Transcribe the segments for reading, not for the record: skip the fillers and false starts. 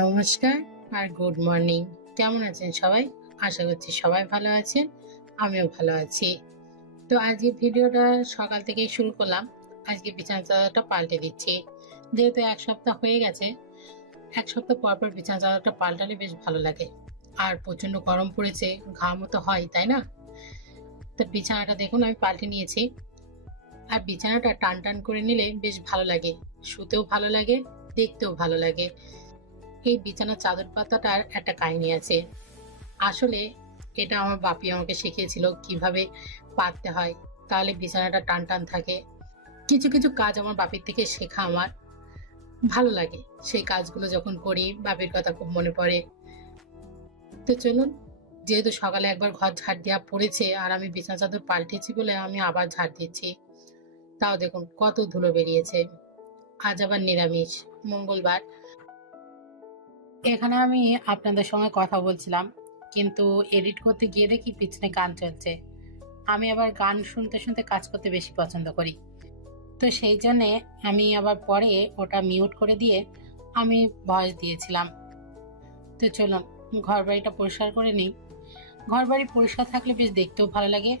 নমস্কার আর good morning. কেমন আছেন সবাই? আশা করছি সবাই ভালো আছেন। আমিও ভালো আছি। তো আজকে ভিডিওটা সকাল থেকেই শুরু করলাম। আজকে বিছানা চাদরটা পাল্টে দিচ্ছি। যেহেতু ১ সপ্তাহ হয়ে গেছে, ১ সপ্তাহ পর পর বিছানা চাদরটা পাল্টালে বেশ ভালো লাগে। আর প্রচন্ড গরম পড়েছে, ঘামও তো হয়, তাই না? তো বিছানাটা দেখুন আমি পাল্টে নিয়েছি। আর বিছানাটা টান করে নিলে বেশ ভালো লাগে। শুতেও ভালো লাগে, দেখতেও ভালো লাগে। এই বিছানার চাদর পাতাটার একটা কাহিনী আছে। আসলে এটা আমার বাপি আমাকে শিখিয়েছিল কিভাবে পাততে হয়, তাহলে বিছানাটা টান থাকে। কিছু কাজ আমার বাপির থেকে শেখা আমার। ভালো লাগে। সেই কাজগুলো যখন করি বাপির কথা খুব মনে পড়ে। তো চলুন, যেহেতু সকালে একবার ঘর ঝাড় দেওয়া পড়েছে আর আমি বিছানা চাদর পাল্টেছি বলে আমি আবার ঝাড় দিচ্ছি। তাও দেখুন কত ধুলো বেরিয়েছে। আজ আবার নিরামিষ, মঙ্গলবার। এখানে আমি আপনাদের সঙ্গে কথা বলছিলাম, কিন্তু এডিট করতে গিয়ে দেখি পিছনে গান চলছে। আমি আবার গান শুনতে কাজ করতে বেশি পছন্দ করি। তো সেই জন্যে আমি আবার পরে ওটা মিউট করে দিয়ে আমি ভয়েস দিয়েছিলাম। তো চলুন ঘর বাড়িটা পরিষ্কার করে নিই। ঘর বাড়ি পরিষ্কার থাকলে বেশ দেখতেও ভালো লাগে।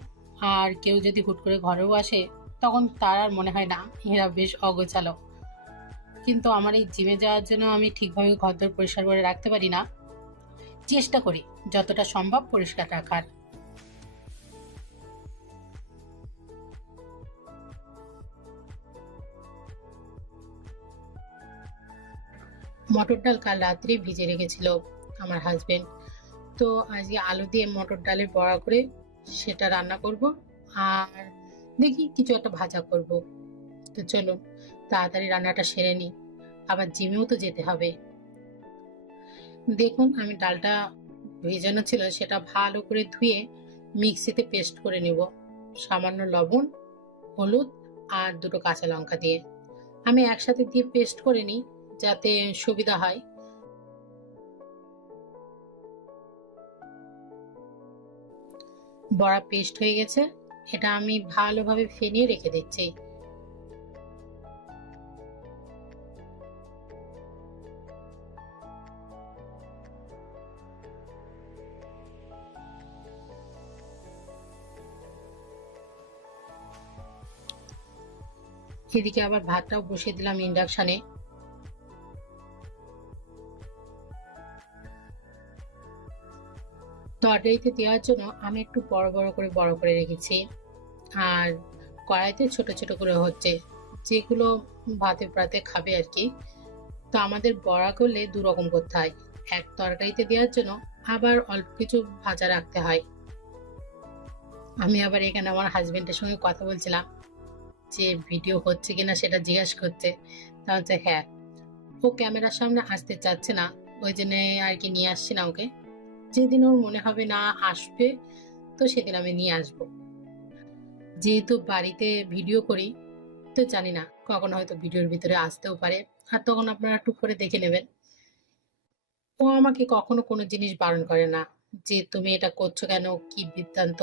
আর কেউ যদি হুট করে ঘরেও আসে, তখন তার আর মনে হয় না এরা বেশ অগোছালো। কিন্তু আমার এই জিমে যাওয়ার জন্য আমি ঠিকভাবে ঘরদোর পরিষ্কার করে রাখতে পারি না। চেষ্টা করি যতটা সম্ভব পরিষ্কার রাখার। মটর ডাল কাল রাত্রে ভিজে রেখেছিল আমার হাজবেন্ড। তো আজকে আলু দিয়ে মটর ডালের বড়া করে সেটা রান্না করব। আর দেখি কিছু একটা ভাজা করব। তো চলুন তাড়াতাড়ি রান্নাটা সেরে নিই, আবার জিমেও তো যেতে হবে। দেখুন আমি ডালটা ভেজানো ছিল সেটা ভালো করে ধুয়ে মিক্সিতে পেস্ট করে নেব, সামান্য লবণ, হলুদ আর দুটো কাঁচা লঙ্কা দিয়ে। আমি একসাথে দিয়ে পেস্ট করে নিই যাতে সুবিধা হয়। বড়া পেস্ট হয়ে গেছে, এটা আমি ভালোভাবে ফেনিয়ে রেখে দিচ্ছি। এদিকে আবার ভাতটাও বসিয়ে দিলাম ইন্ডাকশনে। তরকারিতে দেওয়ার জন্য আমি একটু বড় করে রেখেছি। আর কড়াইতে ছোট করে হচ্ছে, যেগুলো ভাতে প্রাতে খাবে আর কি। তো আমাদের বড়া করলে দু রকম করতে হয়, এক তরকারিতে দেওয়ার জন্য, আবার অল্প কিছু ভাজা রাখতে হয়। আমি আবার এখানে আমার হাজবেন্ডের সঙ্গে কথা বলছিলাম যে ভিডিও হচ্ছে কিনা সেটা জিজ্ঞাসা করছে। তা হচ্ছে হ্যাঁ, ও ক্যামেরার সামনে আসতে চাচ্ছে না, ওই জন্য আর কি নিয়ে আসছি না ওকে। যেদিন ওর মনে হবে না আসবে, তো সেদিন আমি নিয়ে আসবো। যেহেতু বাড়িতে ভিডিও করি, তো জানি না কখন হয়তো ভিডিওর ভিতরে আসতেও পারে, আর তখন আপনারা টুক করে দেখে নেবেন। ও আমাকে কখনো কোনো জিনিস বারণ করে না যে তুমি এটা করছো কেন, কি বৃত্তান্ত।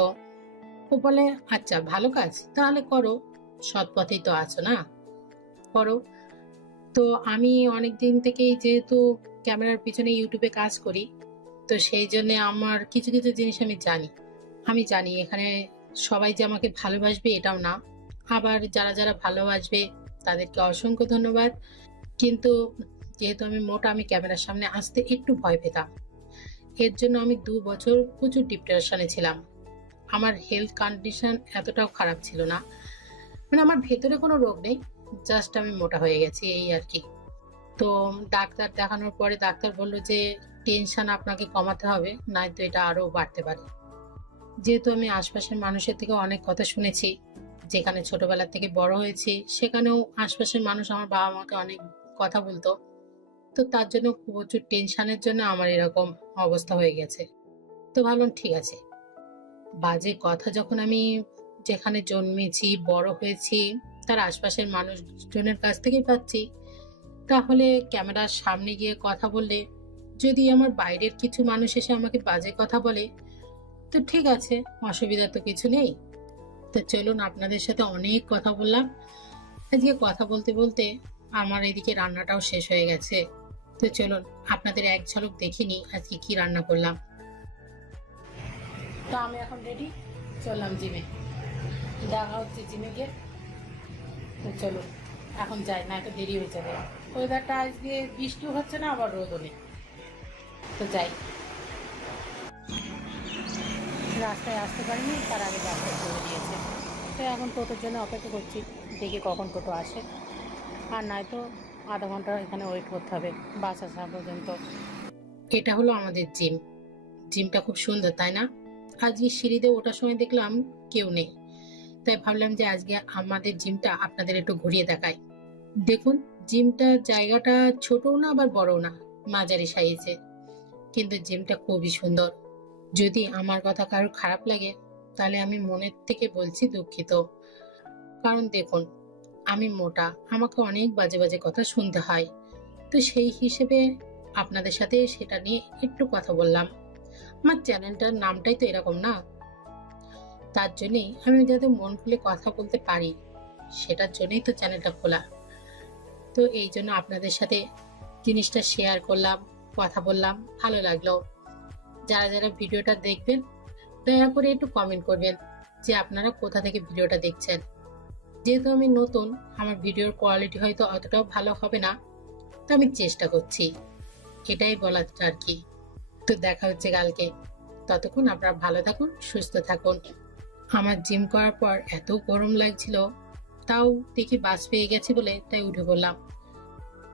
ও বলে আচ্ছা ভালো কাজ তাহলে করো, সৎ পথেই তো আছো না, করো। তো আমি অনেক দিন থেকেই যেহেতু ক্যামেরার পিছনে ইউটিউবে কাজ করি, তো সেই জন্য আমার কিছু জিনিস আমি জানি এখানে সবাই যে আমাকে ভালোবাসবে এটাও না। আবার যারা ভালোবাসবে তাদেরকে অসংখ্য ধন্যবাদ। কিন্তু যেহেতু আমি মোটা, আমি ক্যামেরার সামনে আসতে একটু ভয় পেতাম। এর জন্য আমি ২ বছর প্রচুর ডিপ্রেশনে ছিলাম। আমার হেলথ কন্ডিশন এতটাও খারাপ ছিল না, মানে আমার ভেতরে কোনো রোগ নেই, জাস্ট আমি মোটা হয়ে গেছি এই আর কি। তো ডাক্তার দেখানোর পরে ডাক্তার বলল যে টেনশন আপনাকে কমাতে হবে, নয়তো এটা আরো বাড়তে পারে। যেহেতু আমি আশপাশের মানুষের থেকে অনেক কথা শুনেছি, যেখানে ছোটবেলা থেকে বড় হয়েছি সেখানেও আশপাশের মানুষ আমার বাবা মাকে অনেক কথা বলতো। তো তার জন্য প্রচুর টেনশনের জন্য আমার এরকম অবস্থা হয়ে গেছে। তো ভাবলাম ঠিক আছে, বাজে কথা যখন আমি যেখানে জন্মেছি বড় হয়েছি তার আশপাশের মানুষজনের কাছ থেকেই পাচ্ছি, তাহলে ক্যামেরার সামনে গিয়ে কথা বললে যদি আমার বাইরের কিছু মানুষ এসে আমাকে বাজে কথা বলে, তো ঠিক আছে, অসুবিধা তো কিছু নেই। তো চলুন, আপনাদের সাথে অনেক কথা বললাম। আজকে কথা বলতে আমার এদিকে রান্নাটাও শেষ হয়ে গেছে। তো চলুন আপনাদের এক ঝলক দেখে নিই আজকে কি রান্না করলাম। তো আমি এখন রেডি, চললাম জিমে। দেখা হচ্ছে জিমে গিয়ে। তো চলুন এখন যাই, না তো দেরি হয়ে যাবে। ওয়েদারটা আজকে বৃষ্টি হচ্ছে না, আবার রোদও নেই। তো যাই, রাস্তায় আসতে পারিনি, তার আগে রাস্তায় চলে দিয়েছে। তো এখন টোটোর জন্য অপেক্ষা করছি, দেখি কখন টোটো আসে। আর নয়তো আধা ঘন্টা এখানে ওয়েট করতে হবে বাস আসা পর্যন্ত। এটা হলো আমাদের জিম। জিমটা খুব সুন্দর, তাই না? আজকে সিঁড়িতে ওঠার সময় দেখলাম কেউ নেই, তাই ভাবলাম যে আজকে আমাদের জিমটা আপনাদের একটু ঘুরিয়ে দেখাই। দেখুন, জিমটা জায়গাটা ছোটও না আবার বড়ও না, মাঝারি সাইজে, কিন্তু জিমটা খুবই সুন্দর। যদি আমার কথা কারোর খারাপ লাগে তাহলে আমি মনের থেকে বলছি দুঃখিত। কারণ দেখুন, আমি মোটা, আমাকে অনেক বাজে বাজে কথা শুনতে হয়। তো সেই হিসেবে আপনাদের সাথে সেটা নিয়ে একটু কথা বললাম। আমার চ্যানেলটার নামটাই তো এরকম না, তার জন্যই আমি যাতে মন খুলে কথা বলতে পারি, সেটার জন্যই তো চ্যানেলটা খোলা। তো এই জন্য আপনাদের সাথে জিনিসটা শেয়ার করলাম, কথা বললাম, ভালো লাগলো। যারা যারা ভিডিওটা দেখবেন দয়া করে একটু কমেন্ট করবেন যে আপনারা কোথা থেকে ভিডিওটা দেখছেন। যেহেতু আমি নতুন, আমার ভিডিওর কোয়ালিটি হয়তো অতটাও ভালো হবে না, তো আমি চেষ্টা করছি, এটাই বলার আর কি। তো দেখা হচ্ছে কালকে, ততক্ষণ আপনারা ভালো থাকুন, সুস্থ থাকুন। আমার জিম করার পর এত গরম লাগছিল, তাও দেখি বাস পেয়ে গেছি বলে তাই উঠে পড়লাম।